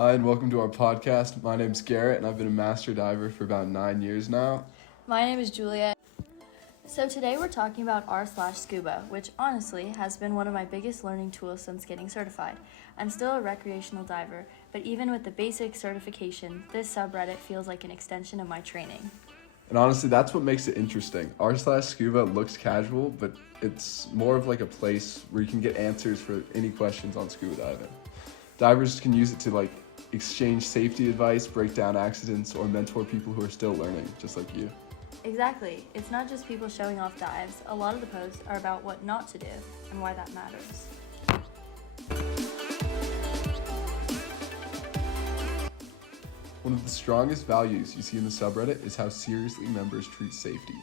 Hi, and welcome to our podcast. My name's Garrett, and I've been a master diver for about 9 years now. My name is Julia. So today we're talking about r/scuba, which honestly has been one of my biggest learning tools since getting certified. I'm still a recreational diver, but even with the basic certification, this subreddit feels like an extension of my training. And honestly, that's what makes it interesting. r/scuba looks casual, but it's more of like a place where you can get answers for any questions on scuba diving. Divers can use it to exchange safety advice, break down accidents, or mentor people who are still learning, just like you. Exactly. It's not just people showing off dives. A lot of the posts are about what not to do and why that matters. One of the strongest values you see in the subreddit is how seriously members treat safety.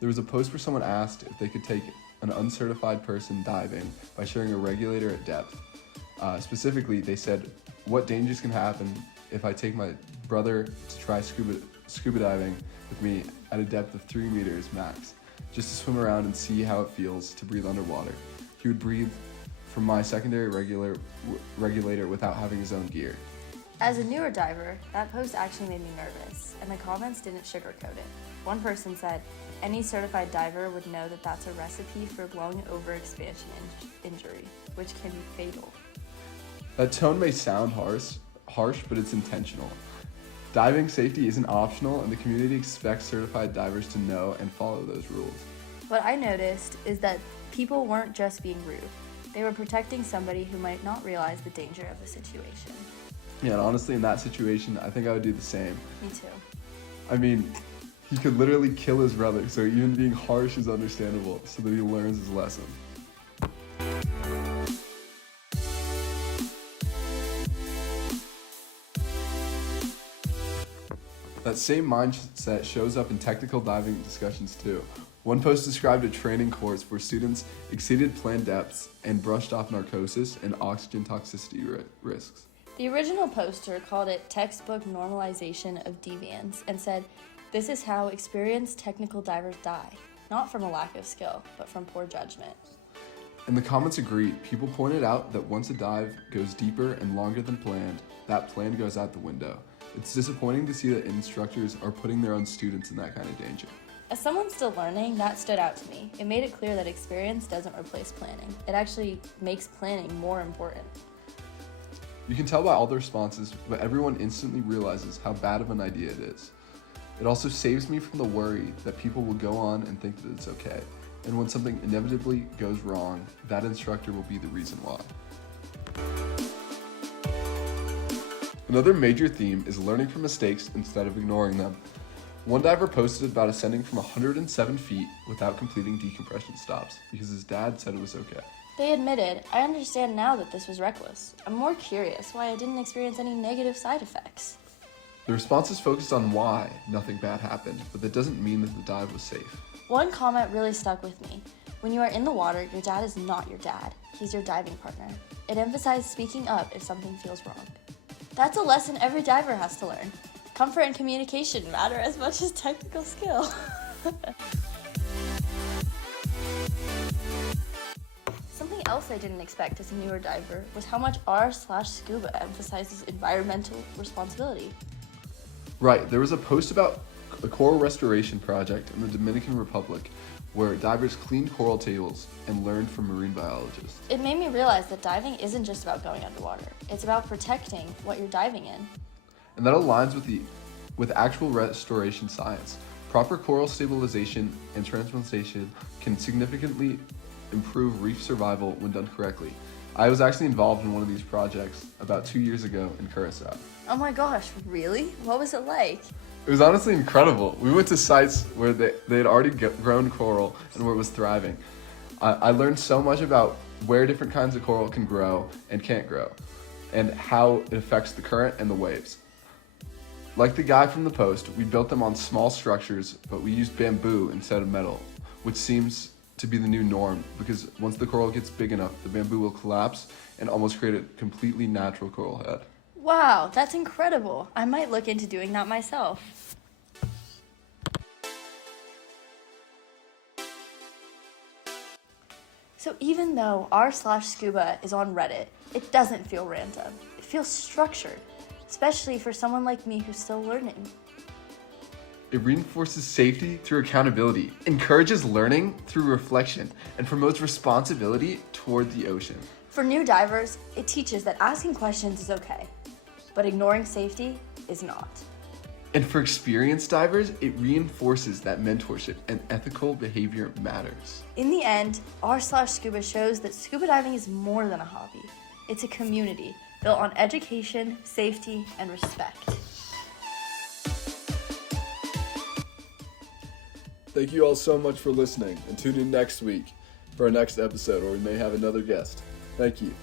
There was a post where someone asked if they could take an uncertified person diving by sharing a regulator at depth. Specifically, they said, "What dangers can happen if I take my brother to try scuba diving with me at a depth of 3 meters max, just to swim around and see how it feels to breathe underwater? He would breathe from my secondary regulator without having his own gear." As a newer diver, that post actually made me nervous, and the comments didn't sugarcoat it. One person said, "Any certified diver would know that that's a recipe for blowing over expansion injury, which can be fatal." That tone may sound harsh, but it's intentional. Diving safety isn't optional, and the community expects certified divers to know and follow those rules. What I noticed is that people weren't just being rude. They were protecting somebody who might not realize the danger of the situation. Yeah, and honestly, in that situation, I think I would do the same. Me too. I mean, he could literally kill his brother, so even being harsh is understandable, so that he learns his lesson. That same mindset shows up in technical diving discussions too. One post described a training course where students exceeded planned depths and brushed off narcosis and oxygen toxicity risks. The original poster called it textbook normalization of deviance and said, "This is how experienced technical divers die, not from a lack of skill, but from poor judgment." And the comments agreed. People pointed out that once a dive goes deeper and longer than planned, that plan goes out the window. It's disappointing to see that instructors are putting their own students in that kind of danger. As someone still learning, that stood out to me. It made it clear that experience doesn't replace planning. It actually makes planning more important. You can tell by all the responses, but everyone instantly realizes how bad of an idea it is. It also saves me from the worry that people will go on and think that it's okay. And when something inevitably goes wrong, that instructor will be the reason why. Another major theme is learning from mistakes instead of ignoring them. One diver posted about ascending from 107 feet without completing decompression stops because his dad said it was okay. They admitted, "I understand now that this was reckless. I'm more curious why I didn't experience any negative side effects." The responses focused on why nothing bad happened, but that doesn't mean that the dive was safe. One comment really stuck with me. "When you are in the water, your dad is not your dad. He's your diving partner." It emphasized speaking up if something feels wrong. That's a lesson every diver has to learn. Comfort and communication matter as much as technical skill. Something else I didn't expect as a newer diver was how much r/scuba emphasizes environmental responsibility. Right, there was a post about a coral restoration project in the Dominican Republic where divers cleaned coral tables and learned from marine biologists. It made me realize that diving isn't just about going underwater. It's about protecting what you're diving in. And that aligns with actual restoration science. Proper coral stabilization and transplantation can significantly improve reef survival when done correctly. I was actually involved in one of these projects about 2 years ago in Curacao. Oh my gosh, really? What was it like? It was honestly incredible. We went to sites where they had already grown coral and where it was thriving. I learned so much about where different kinds of coral can grow and can't grow, and how it affects the current and the waves. Like the guy from the post, we built them on small structures, but we used bamboo instead of metal, which seems to be the new norm because once the coral gets big enough, the bamboo will collapse and almost create a completely natural coral head. Wow, that's incredible. I might look into doing that myself. So even though r/scuba is on Reddit, it doesn't feel random. It feels structured. especially for someone like me who's still learning. It reinforces safety through accountability, encourages learning through reflection, and promotes responsibility toward the ocean. For new divers, it teaches that asking questions is okay, but ignoring safety is not. And for experienced divers, it reinforces that mentorship and ethical behavior matters. In the end, r/scuba shows that scuba diving is more than a hobby. It's a community built on education, safety, and respect. Thank you all so much for listening, and tune in next week for our next episode where we may have another guest. Thank you.